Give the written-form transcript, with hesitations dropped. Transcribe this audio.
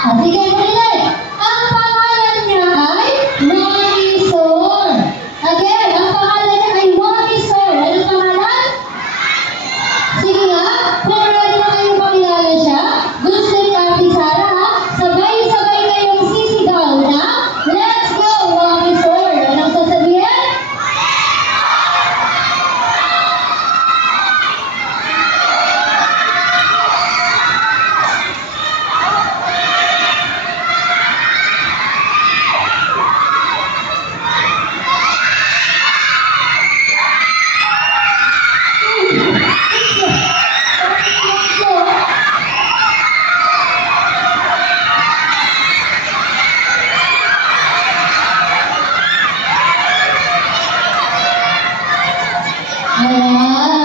Sige, pakilay. Ang pangalan niya ay Marisol. Again, ang pangalan niya ay Marisol. Ano pangalan? Sige nga, kung ready na kayong pakilala siya, gusto ni Ate Sara, ha? Sabay-sabay kayong sisigaw na, let's go, Marisol. Anong sasabihin? Ayan.